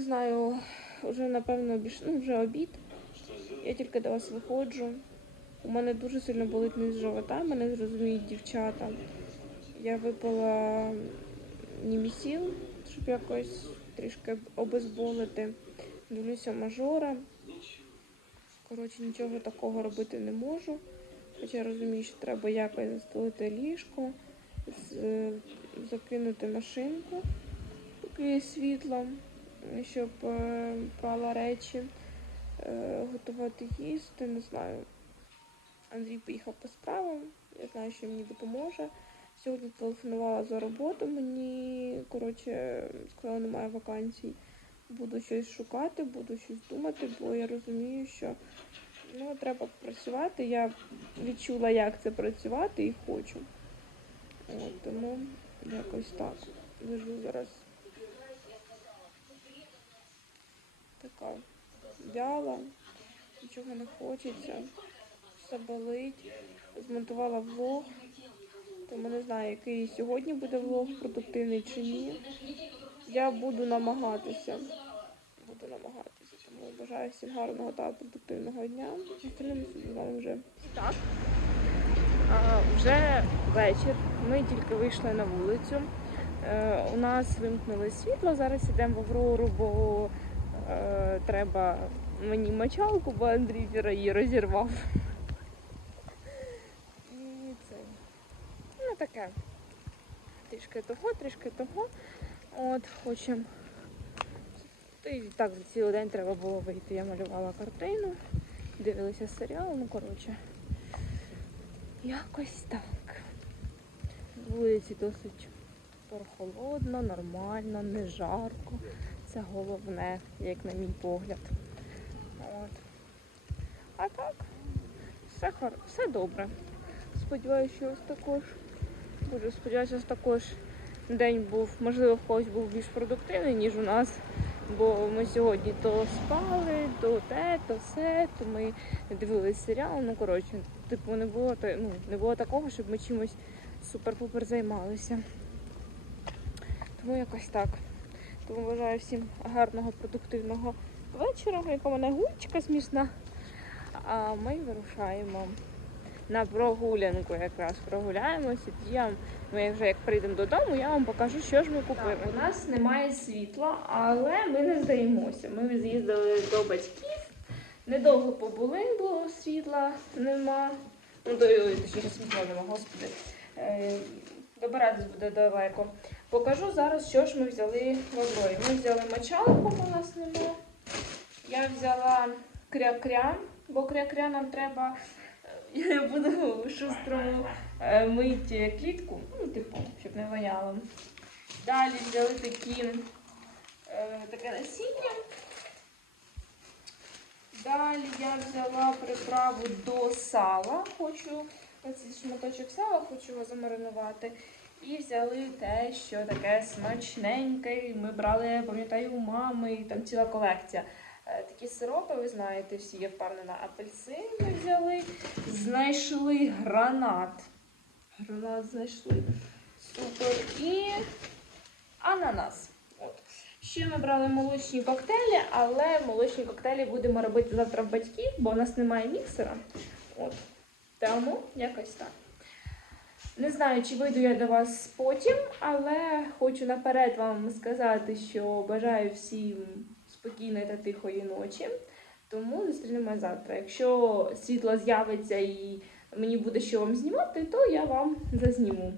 знаю, вже напевно більш, ну, вже обід. Я тільки до вас виходжу. У мене дуже сильно болить низ живота, мене зрозуміють дівчата. Я випила німісіл, щоб якось трішки обезболити. Дивлюся мажора. Коротше, нічого такого робити не можу. Хоча розумію, що треба якось застелити ліжко, закинути машинку, поки світло, щоб е, прала речі, е, готувати їсти, не знаю. Андрій поїхав по справам, я знаю, що мені допоможе. Сьогодні телефонувала за роботу, мені коротше сказала, немає вакансій. Буду щось шукати, буду щось думати, бо я розумію, що ну, треба працювати. Я відчула, як це працювати і хочу. От, тому якось так. Лежу зараз. Така вяла, нічого не хочеться, все болить. Змонтувала влог. Тому не знаю, який сьогодні буде влог, продуктивний чи ні. Я буду намагатися. Буду намагатися. Тому бажаю всім гарного та продуктивного дня. Зустрінемося вже. Так. Вже вечір. Ми тільки вийшли на вулицю. Е, у нас вимкнули світло. Зараз йдемо в Аврору, бо е, треба мені мочалку, бо Андрій вчора її розірвав. І це. Ну таке. Трішки того, трішки того. От, хочемо. Й так за цілий день треба було вийти. Я малювала картину, дивилася серіал, ну коротше. Якось так. На Вулиці досить прохолодно, нормально, не жарко. Це головне, як на мій погляд. От. А так, все, хор... все добре. Сподіваюся, що ось також. Дуже сподіваюся, ось також день був, можливо, в когось був більш продуктивний, ніж у нас. Бо ми сьогодні то спали, то те, то все, то ми дивилися серіал. Ну коротше, типу, не було ну, не було такого, щоб ми чимось супер-пупер займалися. Тому якось так. Тому бажаю всім гарного, продуктивного вечора. Яка мене гульчика смішна. А ми вирушаємо на прогулянку якраз прогуляємося. Тоді я, ми вже як прийдемо додому, я вам покажу, що ж ми купили. у нас немає світла, але ми не здаємося. Ми з'їздили до батьків, недовго побули, бо світла нема. Ну, до, точніше, світла нема, господи. Е, добиратись буде далеко. Покажу зараз, що ж ми взяли в Аврорі. Ми взяли мочалку, бо у нас нема. Я взяла кря-кря, бо кря-кря нам треба. Е, Я буду шустрому е, мити клітку, ну, типу, щоб не воняло. Далі взяли такі, е, таке насіння. Далі я взяла приправу до сала. Хочу оцей шматочок сала, хочу його замаринувати. І взяли те, що таке смачненьке. Ми брали, пам'ятаю, у мами, там ціла колекція. Е, Такі сиропи, ви знаєте, всі, я впевнена, апельсин ми взяли. Знайшли гранат. Гранат знайшли. Супер. І ананас. От. Ще ми брали молочні коктейлі, але молочні коктейлі будемо робити завтра в батьків, бо у нас немає міксера. От. Тому якось так. Не знаю, чи вийду я до вас потім, але хочу наперед вам сказати, що бажаю всім спокійної та тихої ночі. Тому зустрінемося завтра. Якщо світло з'явиться і мені буде що вам знімати, то я вам зазніму.